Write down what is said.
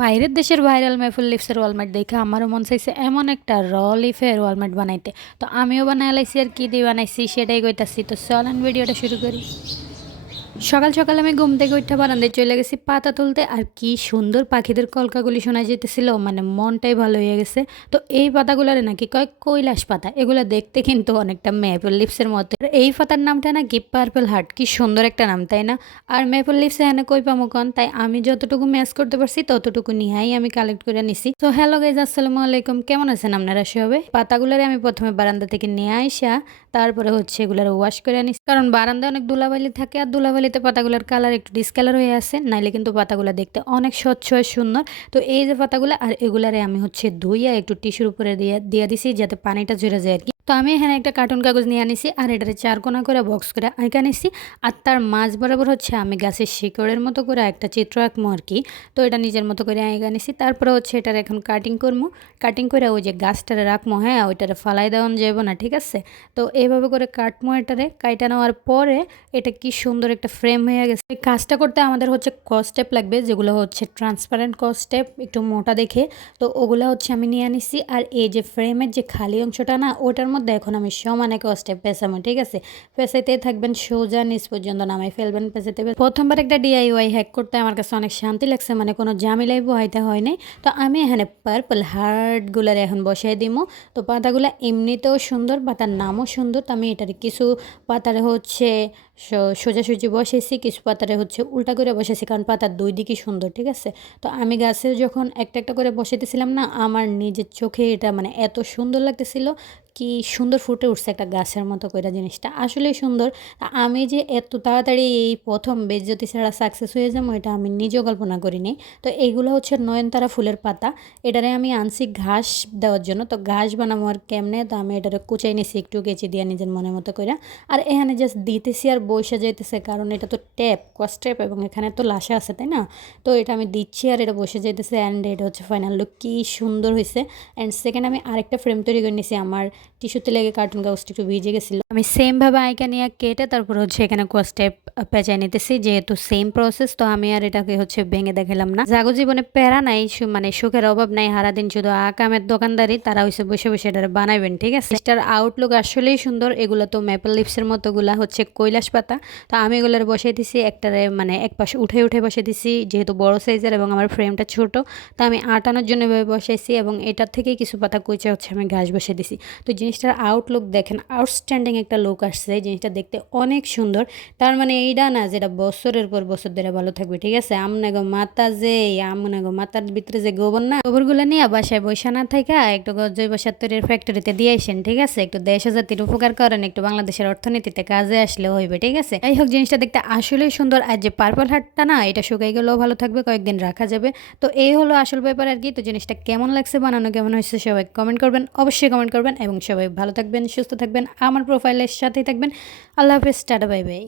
বাইরের দেশের viral মেফুল লিপসের wall mat দেখে আমারও মন চাইছে এমন একটা র লিফের ওয়ালমেট বানাইতে। তো আমিও বানাইলাইছি আর কি দিয়ে বানাইছি, সেটাই কইতাছি। তো চলেন, ভিডিওটা শুরু করি। সকাল সকাল আমি ঘুম থেকে উঠে বারান্দায় চলে গেছি, পাতা তুলতে। আর কি সুন্দর পাখিদের কলকাগুলি শোনা যেতেছিল মানে মনটাই ভালো হয়ে গেছে। তো এই পাতাগুলোরে নাকি কয় কৈলাস পাতা, এগুলো দেখতে কিন্তু অনেকটা ম্যাপল লিপসের মতো। এই পাতার নামটা নাকি পার্পল হার্ট কি সুন্দর একটা নাম, তাই না? আর ম্যাপল লিপস এখানে কই পামো কন? তাই আমি যতটুকু ম্যাচ করতে পারছি, ততটুকু নিহাই আমি কালেক্ট করে নিছি। তো হ্যালো গাইজ আসসালামু আলাইকুম, কেমন আছেন আপনারা সবাই? পাতাগুলোর আমি প্রথমে বারান্দা থেকে নিয়ে আইসা, তারপরে হচ্ছে এগুলার ওয়াশ করে আনিস কারণ বারান্দায় অনেক ধুলাবালি থাকে, আর ধুলাবালিতে পাতাগুলোর কালার একটু ডিসকালার হয়ে আছে, নাইলে কিন্তু পাতাগুলো দেখতে অনেক স্বচ্ছ আর সুন্দর। তো এই যে পাতাগুলো, আর এগুলারে আমি হচ্ছে ধুইয়া একটু টিস্যুর উপরে দিয়ে দিয়ে দিছি যাতে পানিটা ঝরে যায় আর কি। তো আমি এখানে একটা কার্টুন কাগজ নিয়ে আনিছি, আর এটারে চার কোনা করে বক্স করে আঁকা নিছি। আর তার মাঝ বরাবর হচ্ছে আমি গাছের শিকড়ের মতো করে একটা চিত্র আঁকবো আর কি। তো এটা নিজের মতো করে আঁকা নিছি। তারপরে হচ্ছে এটার এখন কাটিং করব কাটিং করে ওই যে গাছটারে রাখব হ্যাঁ ওইটারে ফালাই দেওয়া যাব না, ঠিক আছে? তো এইভাবে করে কাটমো এটারে। কাইটা নেওয়ার পরে এটা কি সুন্দর একটা ফ্রেম হয়ে গেছে। এই কাজটা করতে আমাদের হচ্ছে কস্টেপ লাগবে, যেগুলো হচ্ছে ট্রান্সপারেন্ট কস্টেপ একটু মোটা দেখে। তো ওগুলো হচ্ছে আমি নিয়ে আনিছি। আর এই যে ফ্রেমের যে খালি অংশটা না, ওটার এখন আমি সমান সমানে কস্টেপ পেঁচাবো ঠিক আছে? পেঁচাইতে থাকবেন, সোজা নিচ পর্যন্ত নামাই ফেলবেন পেঁচাইতে প্রথমবার একটা ডিআইওয়াই হ্যাক করতে আমার কাছে অনেক শান্তি লাগছে মানে কোনো জামিলাই বহাইতে হয় নাই। তো আমি এখানে পার্পল হার্টগুলার এখন বসাই দিমো। তো পাতাগুলো এমনিতেও সুন্দর, পাতার নামও সুন্দর। তো আমি এটার কিছু পাতারে হচ্ছে সোজাসুজি বসেছি কিছু পাতারে হচ্ছে উল্টা করে বসেছি কারণ পাতার দুই দিকই সুন্দর, ঠিক আছে? তো আমি গাছে যখন একটা একটা করে বসাইতেছিলাম না, আমার নিজের চোখে এটা মানে এত সুন্দর লাগতেছিল কি সুন্দর ফুটে উঠছে একটা গাছের মতো কইরা জিনিসটা। আসলেই সুন্দর। আমি যে এত তাড়াতাড়ি এই প্রথম বেজ্জতি ছাড়া সাকসেস হয়ে যাব, এটা আমি নিজেও কল্পনা করিনি তো এইগুলো হচ্ছে নয়নতারা ফুলের পাতা। এটারে আমি আনছি ঘাস দেওয়ার জন্য। তো ঘাস বানাবো আর কেমনে? তো আমি এটারে কুচাই নিছি একটু কেচি দিয়ে নিজের মনের মতো করে আর এখানে জাস্ট দিতেছি আর বসে যাইতেছে, কারণ এটা তো ট্যাপ কস ট্যাপ এবং এখানে তো লাশা আছে, তাই না? তো এটা আমি দিচ্ছি আর এটা বসে যাইতেছে অ্যান্ড এটা হচ্ছে ফাইনাল লুক কী সুন্দর হয়েছে অ্যান্ড সেকেন্ড আমি আরেকটা ফ্রেম তৈরি করে নিয়েছি আমার টিস্যুতে লেগে কার্টুন কাগজটা একটু ভিজে গেছিল। আমি সেমভাবে আইকা নিয়ে কেটে তারপর হচ্ছে এখানে স্টেপ পেঁচাই নিতেছি। যেহেতু সেম প্রসেস তো আমি আর এটাকে হচ্ছে ভেঙে দেখালাম না। জাগো জীবনে প্যারা নাই মানে সুখের অভাব নাই। সারাদিন শুধু আকামের দোকানদারি, তারা হচ্ছে বসে বসে এটা বানাবেন ঠিক আছে? এটার আউটলুক আসলেই সুন্দর। এগুলো তো ম্যাপল লিপসের মতোগুলা হচ্ছে কৈলাস পাতা। তো আমি এগুলোর বসাই দিছি, একটারে মানে এক পাশে উঠে উঠে বসে দিছি, যেহেতু বড় সাইজের এবং আমার ফ্রেমটা ছোট। তো আমি আটানোর জন্য এভাবে বসাইছি এবং এটার থেকেই কিছু পাতা কুচে হচ্ছে আমি ঘাস বসে দিছি। তো জিনিসটার আউটলুক দেখেন আউটস্ট্যান্ডিং একটা লুক আসছে, জিনিসটা দেখতে অনেক সুন্দর। তার মানে এইটা না যেটা বছরের পর বছর ধরে ভালো থাকবে, ঠিক আছে? আমনে গো মাতা যে আমনে গো মাতার ভিতরে যে গোবর না, গোবরগুলো নিয়ে বাসায় বসে না থাকা একটু জৈব সার তৈরির ফ্যাক্টরিতে দিয়ে আসেন, ঠিক আছে? একটু দেশ জাতির উপকার করেন, একটু বাংলাদেশের অর্থনীতিতে কাজে আসলে হইবে, ঠিক আছে? যাই হোক, জিনিসটা দেখতে আসলেই সুন্দর। আর যে পার্পল হাটটা না, এটা শুকাই গেলেও ভালো থাকবে, কয়েকদিন রাখা যাবে। তো এই হলো আসল ব্যাপার আর কি। তো জিনিসটা কেমন লাগছে, বানানো কেমন হয়েছে, সবাই কমেন্ট করবেন। অবশ্যই কমেন্ট করবেন এবং সবাই ভালো থাকবেন সুস্থ থাকবেন আমার প্রোফাইলের সাথেই থাকবেন। আল্লাহ হাফেজ টাটা বাই বাই।